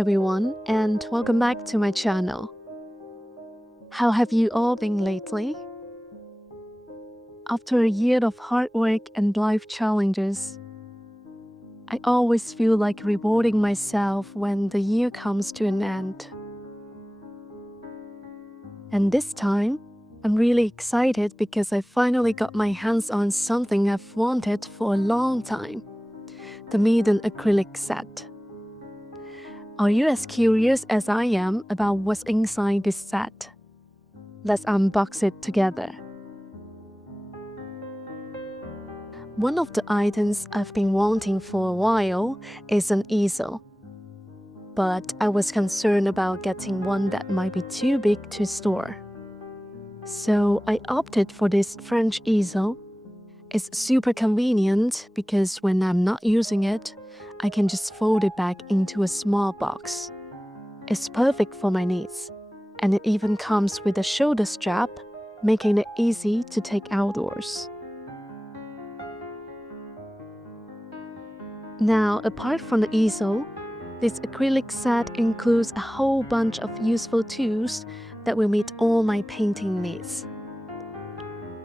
everyone, and welcome back to my channel. How have you all been lately? After a year of hard work and life challenges, I always feel like rewarding myself when the year comes to an end. And this time, I'm really excited because I finally got my hands on something I've wanted for a long time, the Meeden acrylic set. Are you as curious as I am about what's inside this set? Let's unbox it together. One of the items I've been wanting for a while is an easel. But I was concerned about getting one that might be too big to store. So I opted for this French easel. It's super convenient because when I'm not using it, I can just fold it back into a small box. It's perfect for my needs, and it even comes with a shoulder strap, making it easy to take outdoors. Now, apart from the easel, this acrylic set includes a whole bunch of useful tools that will meet all my painting needs.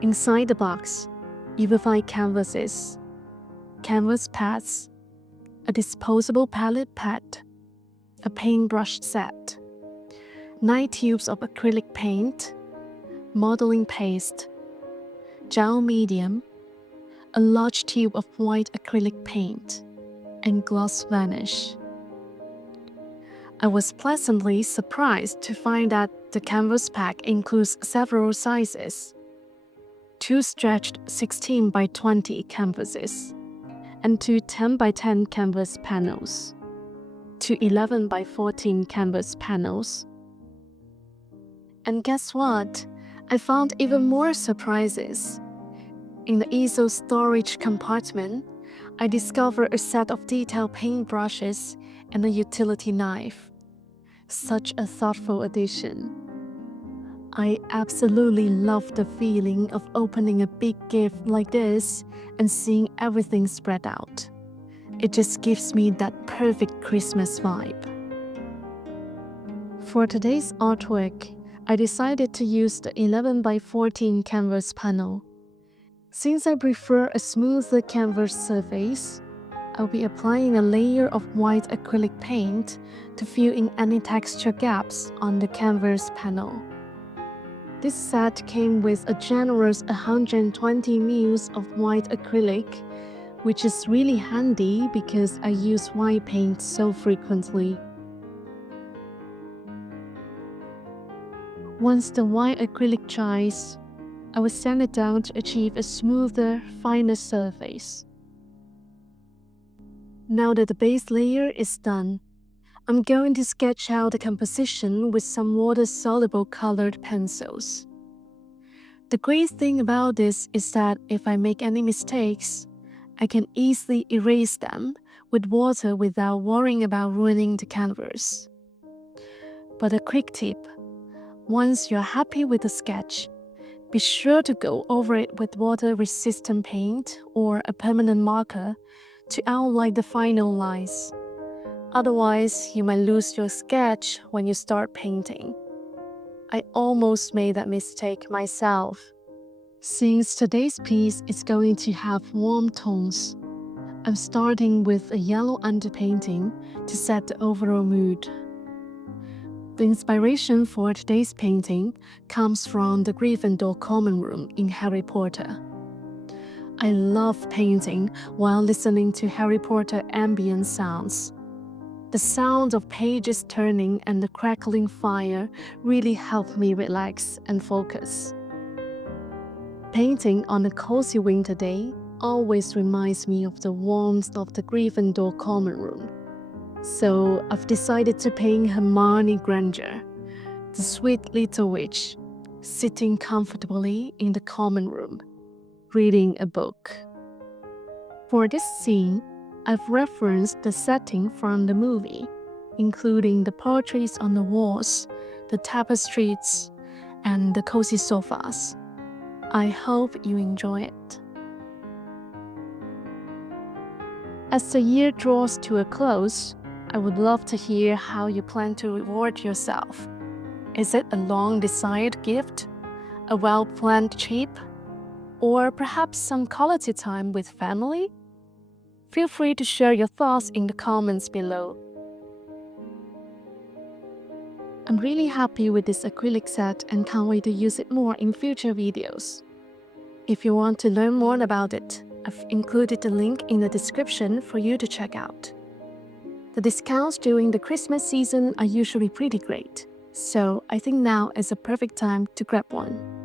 Inside the box, you will find canvases, canvas pads, a disposable palette pad, a paintbrush set, 9 tubes of acrylic paint, modeling paste, gel medium, a large tube of white acrylic paint, and gloss varnish. I was pleasantly surprised to find that the canvas pack includes several sizes: 2 stretched 16 by 20 canvases, and 2 10 by 10 canvas panels, 2 11 by 14 canvas panels. And guess what? I found even more surprises. In the easel storage compartment, I discovered a set of detail paintbrushes and a utility knife. Such a thoughtful addition. I absolutely love the feeling of opening a big gift like this and seeing everything spread out. It just gives me that perfect Christmas vibe. For today's artwork, I decided to use the 11 by 14 canvas panel. Since I prefer a smoother canvas surface, I'll be applying a layer of white acrylic paint to fill in any texture gaps on the canvas panel. This set came with a generous 120 ml of white acrylic, which is really handy because I use white paint so frequently. Once the white acrylic dries, I will sand it down to achieve a smoother, finer surface. Now that the base layer is done, I'm going to sketch out the composition with some water-soluble colored pencils. The great thing about this is that if I make any mistakes, I can easily erase them with water without worrying about ruining the canvas. But a quick tip: once you're happy with the sketch, be sure to go over it with water-resistant paint or a permanent marker to outline the final lines. Otherwise, you might lose your sketch when you start painting. I almost made that mistake myself. Since today's piece is going to have warm tones, I'm starting with a yellow underpainting to set the overall mood. The inspiration for today's painting comes from the Gryffindor common room in Harry Potter. I love painting while listening to Harry Potter ambient sounds. The sound of pages turning and the crackling fire really help me relax and focus. Painting on a cozy winter day always reminds me of the warmth of the Gryffindor common room. So I've decided to paint Hermione Granger, the sweet little witch, sitting comfortably in the common room, reading a book. For this scene, I've referenced the setting from the movie, including the portraits on the walls, the tapestries, and the cozy sofas. I hope you enjoy it. As the year draws to a close, I would love to hear how you plan to reward yourself. Is it a long-desired gift, a well-planned trip, or perhaps some quality time with family? Feel free to share your thoughts in the comments below. I'm really happy with this acrylic set and can't wait to use it more in future videos. If you want to learn more about it, I've included the link in the description for you to check out. The discounts during the Christmas season are usually pretty great, so I think now is a perfect time to grab one.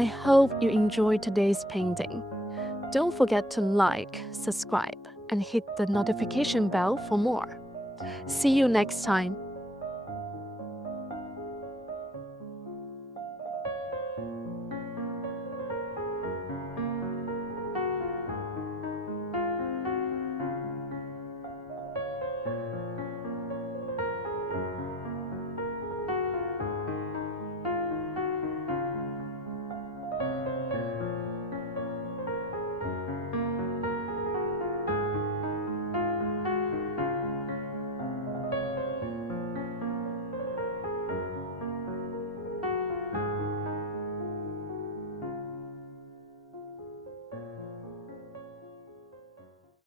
I hope you enjoyed today's painting. Don't forget to like, subscribe, and hit the notification bell for more. See you next time.